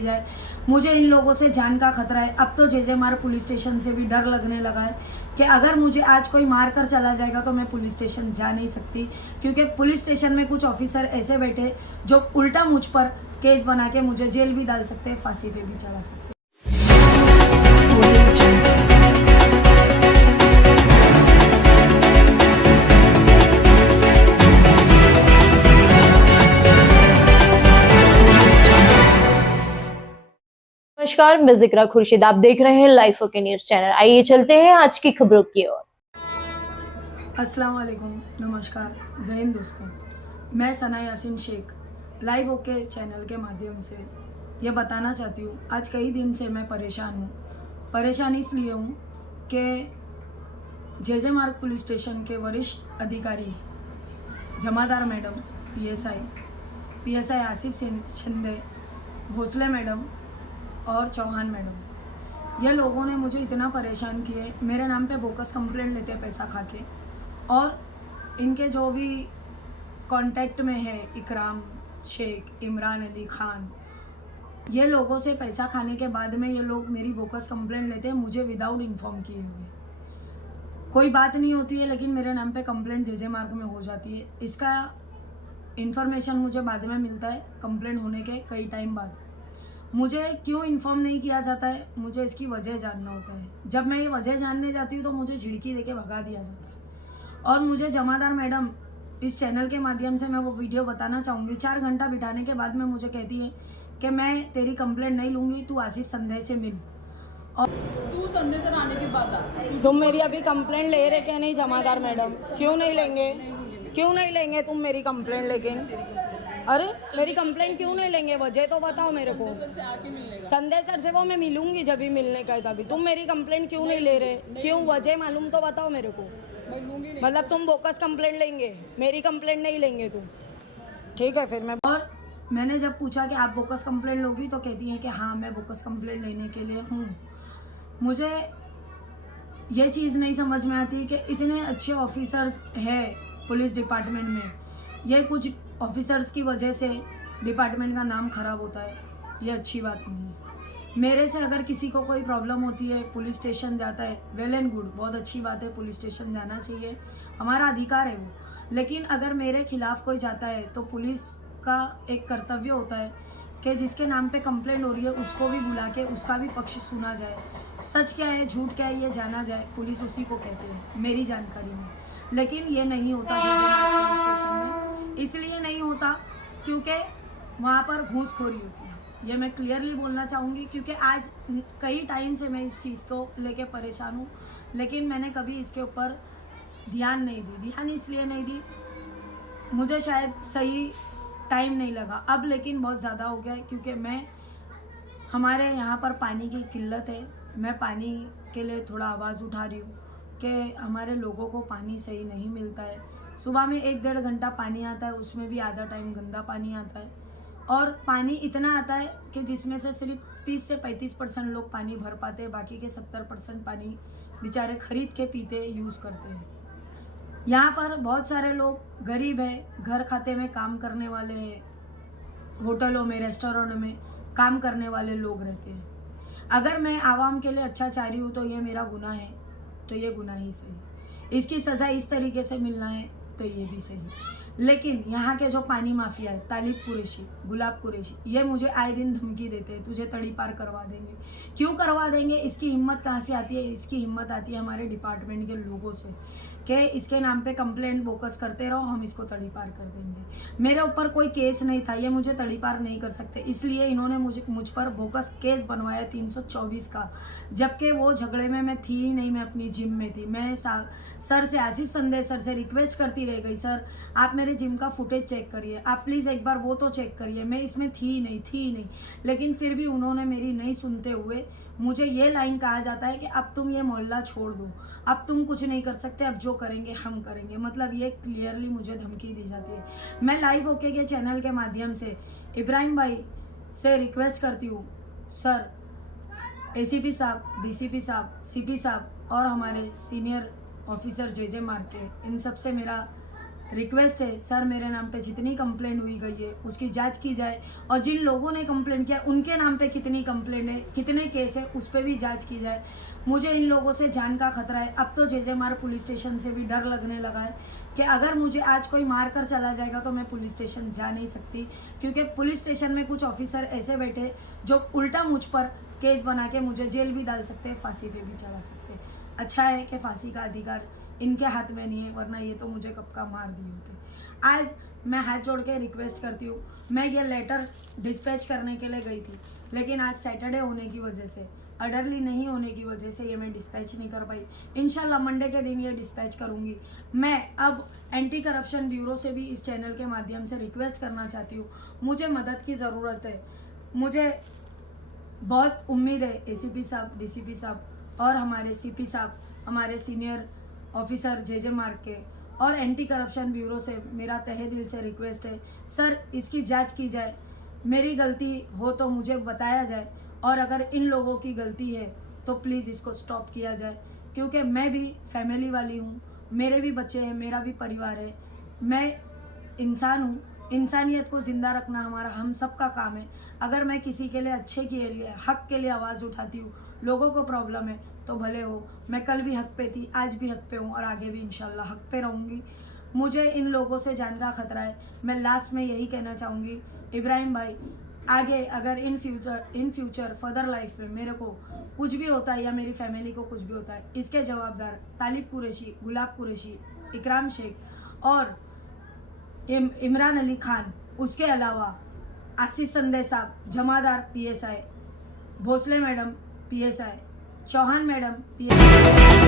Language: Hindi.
जाए। मुझे इन लोगों से जान का खतरा है। अब तो जे मार्ग पुलिस स्टेशन से भी डर लगने लगा है कि अगर मुझे आज कोई मार कर चला जाएगा तो मैं पुलिस स्टेशन जा नहीं सकती, क्योंकि पुलिस स्टेशन में कुछ ऑफिसर ऐसे बैठे जो उल्टा मुझ पर केस बना के मुझे जेल भी डाल सकते हैं, फांसी पे भी चढ़ा सकते हैं। नमस्कार, मैं जिक्रा खुर्शीद। आप देख रहे हैं लाइव ओके न्यूज चैनल। आइए चलते हैं आज की खबरों की ओर। अस्सलाम वालेकुम, नमस्कार, जय हिंद दोस्तों। मैं Sana Yasin Shaikh live okay channel के माध्यम से ये बताना चाहती हूँ, आज कई दिन से मैं परेशान हूँ। परेशान इसलिए हूँ कि जे मार्ग पुलिस स्टेशन के वरिष्ठ अधिकारी Jamadar madam, PSI Asif Shinde, Bhosale madam और चौहान मैडम, ये लोगों ने मुझे इतना परेशान किए। मेरे नाम पे बोकस कंप्लेंट लेते हैं पैसा खा के, और इनके जो भी कांटेक्ट में है इकराम शेख, इमरान अली खान, ये लोगों से पैसा खाने के बाद में ये लोग मेरी बोकस कंप्लेंट लेते हैं मुझे विदाउट इन्फॉर्म किए हुए। कोई बात नहीं होती है, लेकिन मेरे नाम पे कंप्लेंट जे मार्ग में हो जाती है। इसका इन्फॉर्मेशन मुझे बाद में मिलता है, कंप्लेंट होने के कई टाइम बाद। मुझे क्यों इन्फॉर्म नहीं किया जाता है, मुझे इसकी वजह जानना होता है। जब मैं ये वजह जानने जाती हूँ तो मुझे झिड़की देके भगा दिया जाता है। और मुझे जमादार मैडम, इस चैनल के माध्यम से मैं वो वीडियो बताना चाहूँगी, 4 घंटा बिठाने के बाद में मुझे कहती है कि मैं तेरी कंप्लेंट नहीं लूँगी, तू आसिफ संदेह से मिल। और तू संदेह सर आने के बाद आ। तुम मेरी अभी कंप्लेंट ले रहे क्या नहीं जमादार मैडम? क्यों नहीं लेंगे? क्यों नहीं लेंगे तुम मेरी कंप्लेंट? लेकिन अरे मेरी कंप्लेंट क्यों नहीं लेंगे? वजह तो बताओ मेरे को। संदेश सर से वो मैं मिलूंगी जब भी मिलने का है तभी। तुम मेरी कंप्लेंट क्यों नहीं ले रहे? क्यों? वजह मालूम तो बताओ मेरे को। मतलब तुम बोकस कंप्लेंट लेंगे, मेरी कंप्लेंट नहीं लेंगे तुम? ठीक है फिर मैं। और मैंने जब पूछा कि आप बोकस कंप्लेंट लोगी तो कहती हैं कि हाँ मैं बोकस कंप्लेंट लेने के लिए हूँ। मुझे ये चीज़ नहीं समझ में आती कि इतने अच्छे ऑफिसर्स हैं पुलिस डिपार्टमेंट में, ये कुछ ऑफिसर्स की वजह से डिपार्टमेंट का नाम खराब होता है। ये अच्छी बात नहीं है। मेरे से अगर किसी को कोई प्रॉब्लम होती है, पुलिस स्टेशन जाता है, वेल एंड गुड, बहुत अच्छी बात है, पुलिस स्टेशन जाना चाहिए, हमारा अधिकार है वो। लेकिन अगर मेरे खिलाफ कोई जाता है तो पुलिस का एक कर्तव्य होता है कि जिसके नाम पे कंप्लेंट हो रही है उसको भी बुला के उसका भी पक्ष सुना जाए। सच क्या है, झूठ क्या है, ये जाना जाए। पुलिस उसी को कहते हैं मेरी जानकारी में। लेकिन ये नहीं होता पुलिस स्टेशन में। इसलिए नहीं होता क्योंकि वहाँ पर घूसखोरी होती है। ये मैं क्लियरली बोलना चाहूँगी, क्योंकि आज कई टाइम से मैं इस चीज़ को लेके परेशान हूँ, लेकिन मैंने कभी इसके ऊपर ध्यान नहीं दी। ध्यान इसलिए नहीं दी, मुझे शायद सही टाइम नहीं लगा। अब लेकिन बहुत ज़्यादा हो गया है, क्योंकि हमारे यहाँ पर पानी की किल्लत है। मैं पानी के लिए थोड़ा आवाज़ उठा रही हूँ कि हमारे लोगों को पानी सही नहीं मिलता है। सुबह में 1-1.5 घंटा पानी आता है, उसमें भी आधा टाइम गंदा पानी आता है, और पानी इतना आता है कि जिसमें से सिर्फ 30 से 35% लोग पानी भर पाते हैं, बाकी के 70% पानी बेचारे खरीद के पीते, यूज़ करते हैं। यहाँ पर बहुत सारे लोग गरीब हैं, घर खाते में काम करने वाले हैं, होटलों में, रेस्टोरेंट में काम करने वाले लोग रहते हैं। अगर मैं आवाम के लिए अच्छा चाह रही हूँ तो ये मेरा गुनाह है, तो ये गुनाह ही सही। इसकी सज़ा इस तरीके से मिलना है तो ये भी सही। लेकिन यहाँ के जो पानी माफिया है, तालिब कुरैशी, गुलाब कुरैशी, ये मुझे आए दिन धमकी देते हैं, तुझे तड़ी पार करवा देंगे। क्यों करवा देंगे? इसकी हिम्मत कहाँ से आती है? इसकी हिम्मत आती है हमारे डिपार्टमेंट के लोगों से कि इसके नाम पे कंप्लेंट बोकस करते रहो, हम इसको तड़ी पार कर देंगे। मेरे ऊपर कोई केस नहीं था, ये मुझे तड़ी पार नहीं कर सकते, इसलिए इन्होंने मुझ पर बोकस केस बनवाया 324 का, जबकि वो झगड़े में मैं थी ही नहीं, मैं अपनी जिम में थी। मैं सर से, आसिफ संदेह सर से रिक्वेस्ट करती रह गई, सर आप मेरे जिम का फुटेज चेक करिए, आप प्लीज़ एक बार वो तो चेक करिए, मैं इसमें थी ही नहीं। लेकिन फिर भी उन्होंने मेरी नहीं सुनते हुए मुझे ये लाइन कहा जाता है कि अब तुम ये मोहल्ला छोड़ दो, अब तुम कुछ नहीं कर सकते, अब जो करेंगे हम करेंगे। मतलब ये क्लियरली मुझे धमकी दी जाती है। मैं लाइव ओके के चैनल के माध्यम से इब्राहिम भाई से रिक्वेस्ट करती हूँ, सर एसीपी साहब, डीसीपी साहब, सीपी साहब और हमारे सीनियर ऑफिसर जे मार्ग के, इन सब से मेरा रिक्वेस्ट है सर, मेरे नाम पे जितनी कंप्लेंट हुई गई है उसकी जांच की जाए, और जिन लोगों ने कंप्लेंट किया उनके नाम पे कितनी कंप्लेंट है, कितने केस है, उस पर भी जांच की जाए। मुझे इन लोगों से जान का खतरा है। अब तो जे मार पुलिस स्टेशन से भी डर लगने लगा है कि अगर मुझे आज कोई मार कर चला जाएगा तो मैं पुलिस स्टेशन जा नहीं सकती, क्योंकि पुलिस स्टेशन में कुछ ऑफिसर ऐसे बैठे जो उल्टा मुझ पर केस बना के मुझे जेल भी डाल सकते हैं, फांसी पे भी चढ़ा सकते हैं। अच्छा है कि फांसी का अधिकार इनके हाथ में नहीं है, वरना ये तो मुझे कब का मार दिए होते। आज मैं हाथ जोड़ के रिक्वेस्ट करती हूँ, मैं ये लेटर डिस्पैच करने के लिए गई थी, लेकिन आज सैटरडे होने की वजह से, अर्डरली नहीं होने की वजह से ये मैं डिस्पैच नहीं कर पाई। इंशाल्लाह मंडे के दिन ये डिस्पैच करूँगी। मैं अब एंटी करप्शन ब्यूरो से भी इस चैनल के माध्यम से रिक्वेस्ट करना चाहती हूँ, मुझे मदद की ज़रूरत है। मुझे बहुत उम्मीद है एसीपी साहब, डीसीपी साहब और हमारे सीपी साहब, हमारे सीनियर ऑफिसर जे मार्ग के और एंटी करप्शन ब्यूरो से मेरा तहे दिल से रिक्वेस्ट है, सर इसकी जांच की जाए, मेरी गलती हो तो मुझे बताया जाए, और अगर इन लोगों की गलती है तो प्लीज़ इसको स्टॉप किया जाए, क्योंकि मैं भी फैमिली वाली हूँ, मेरे भी बच्चे हैं, मेरा भी परिवार है, मैं इंसान हूँ। इंसानियत को ज़िंदा रखना हमारा हम सब का काम है। अगर मैं किसी के लिए अच्छे के लिए, हक के लिए आवाज़ उठाती हूँ, लोगों को प्रॉब्लम है तो भले हो। मैं कल भी हक पे थी, आज भी हक पे हूँ और आगे भी इंशाल्लाह हक पे रहूँगी। मुझे इन लोगों से जान का खतरा है। मैं लास्ट में यही कहना चाहूँगी, इब्राहिम भाई, आगे अगर इन फ्यूचर फर्दर लाइफ में मेरे को कुछ भी होता है या मेरी फैमिली को कुछ भी होता है, इसके जवाबदार तालिब कुरैशी, गुलाब कुरैशी, इकराम शेख और इमरान अली खान, उसके अलावा आसिफ संदे साहब, Jamadar PSI, Bhosale madam PSI, Chauhan madam PSI।